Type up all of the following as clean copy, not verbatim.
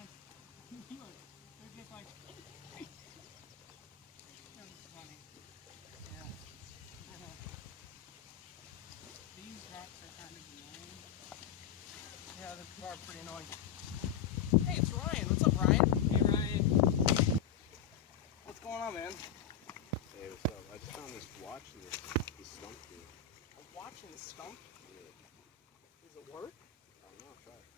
They're just like, that's funny. Yeah. These rocks are kind of annoying. Yeah, they are pretty annoying. Hey, it's Ryan. What's up, Ryan? Hey, Ryan. What's going on, man? Hey, what's up? I just found this watch in this stump here. A watch in the stump? Yeah. Does it work? I don't know, try it.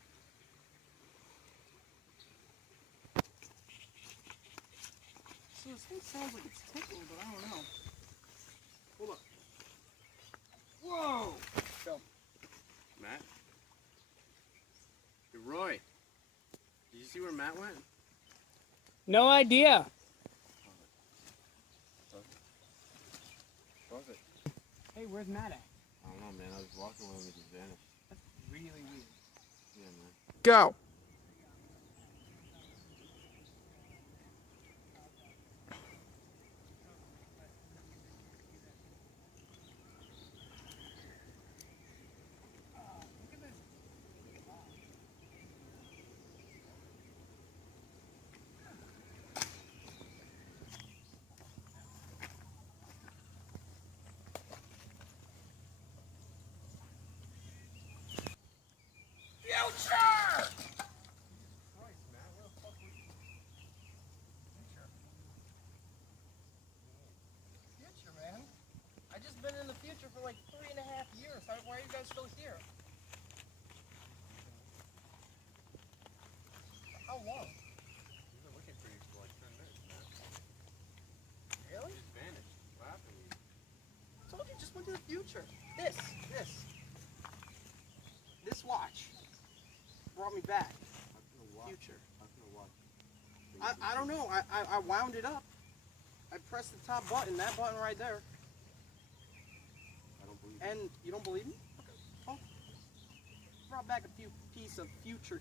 So this thing sounds like it's ticking, but I don't know. Hold up. Whoa! Go. Matt? Hey, Roy. Did you see where Matt went? No idea. Above it. Hey, where's Matt at? I don't know, man. I was walking with him and he just vanished. That's really weird. Yeah, man. Go! Future! Future, man. I just been in the future for like 3.5 years. Why are you guys still here? How long? We've been looking for you for like 10 minutes, man. Really? You just vanished. What happened to you? I told you, just went to the future. This watch brought me back. How can a watch? Future. How can a watch? I don't know. I wound it up. I pressed the top button, that button right there. I don't believe it. And you don't believe me? Okay. Oh. Brought back a few piece of future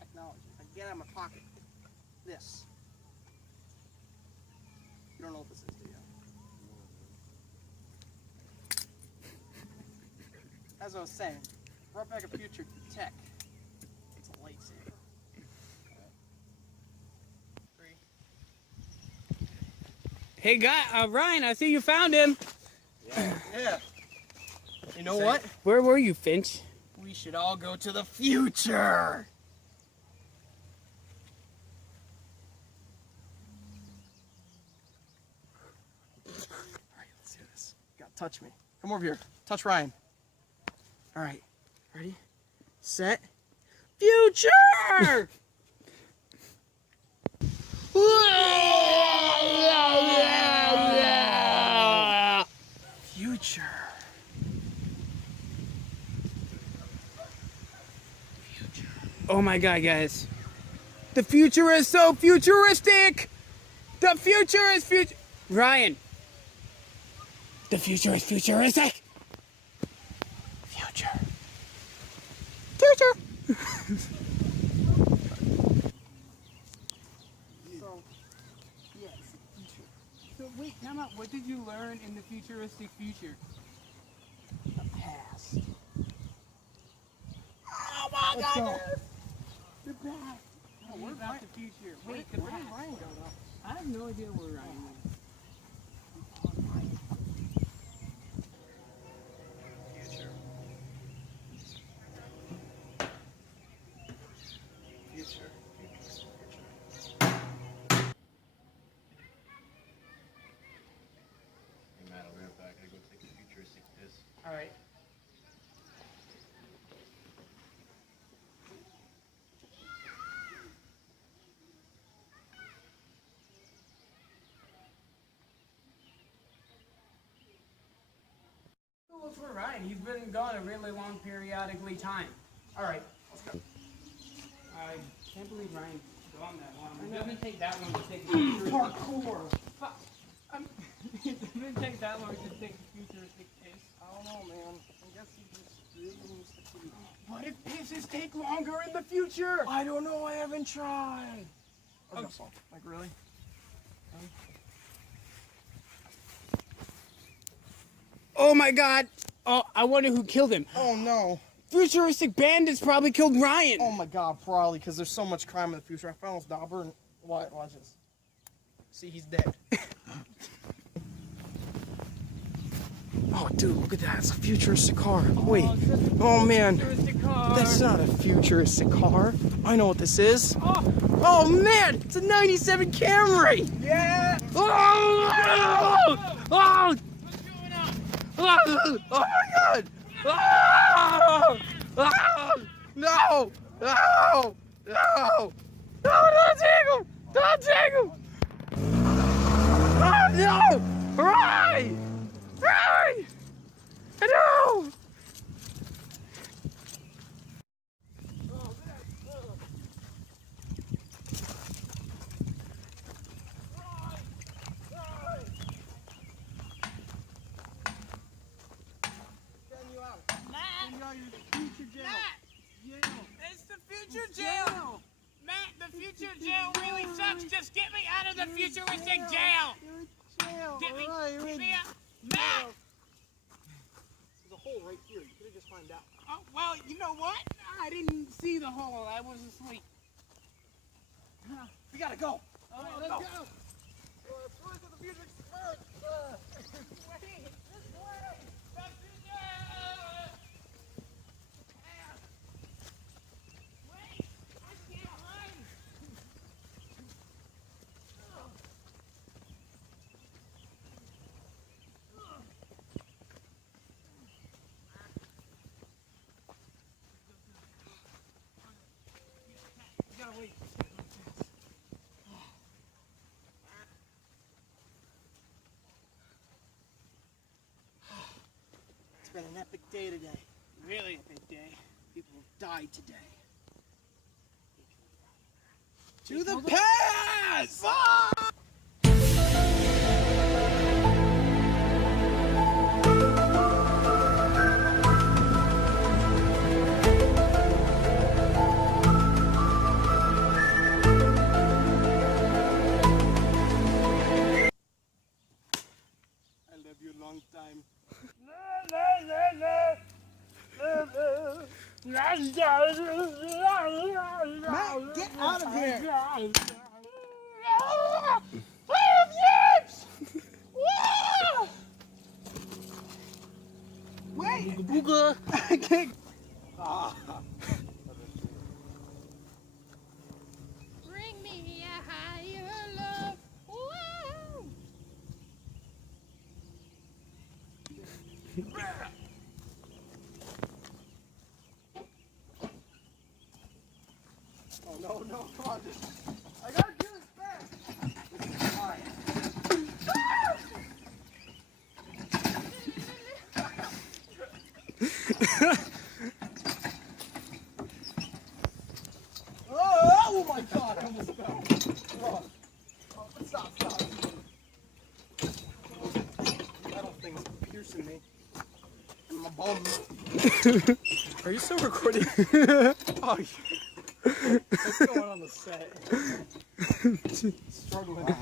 technology. I get out of my pocket. This. You don't know what this is, do you? As I was saying, brought back a future tech. It's a lightsaber. Hey, Ryan, I see you found him. Yeah. You know what? Where were you, Finch? We should all go to the future. All right, let's do this. You gotta touch me. Come over here. Touch Ryan. All right. Ready? Set. Future! Future. Oh my god, guys. The future is so futuristic! The future is Ryan. The future is futuristic! Future. Future! So, yeah, it's the future. So wait, time out. What did you learn in the futuristic future? The past. Oh my Let's go. goodness! The past. Oh, What where's about Ryan? the future? Where Wait, did the past. Ryan go now? I have no idea where Ryan went. Future. Future. Hey, Matt, I'll be right back. I gotta go take a futuristic piss. All right. Look for Ryan. He's been gone a really long periodically time. All right, let's go. I can't believe Ryan's gone that long. It doesn't take that long to take a futuristic. Parkour. Fuck. It doesn't take that long to take a futuristic piss. I don't know, man. I guess he just really needs to pee. What if pisses take longer in the future? I don't know. I haven't tried. Oh, Like really? Oh my god. Oh, I wonder who killed him. Oh no. futuristic bandits probably killed Ryan. Oh my god, probably, because there's so much crime in the future. I found this dauber and watch this. See, he's dead. Oh, dude, look at that. It's a futuristic car. Wait. Oh, man. Futuristic car. That's not a futuristic car. I know what this is. Oh, man. It's a 97 Camry. Yeah. Oh, oh, What's going on? oh my god. Oh, oh, no. No. No. No, don't take him. Don't take him. Oh, no. Right. Right. No. It's the future jail. Matt, the future jail really sucks. Just get me out of the futuristic jail. Get me out. Matt. There's a hole right here. You could have just climbed out. Oh, well, you know what? I didn't see the hole. I was asleep. We gotta go. All right, let's go. It's been an epic day today. Really a big day. People have died today. To the past! I love you a long time. Matt, get out of here! Wait! Booga! I can't. Bring me a higher love. Whoa. Oh no, no, come on. I gotta do this fast. Alright. Oh my god, I almost fell. Oh, stop. That whole thing's piercing me. In my bum. Are you still recording? Oh, what's going on the set? Struggling.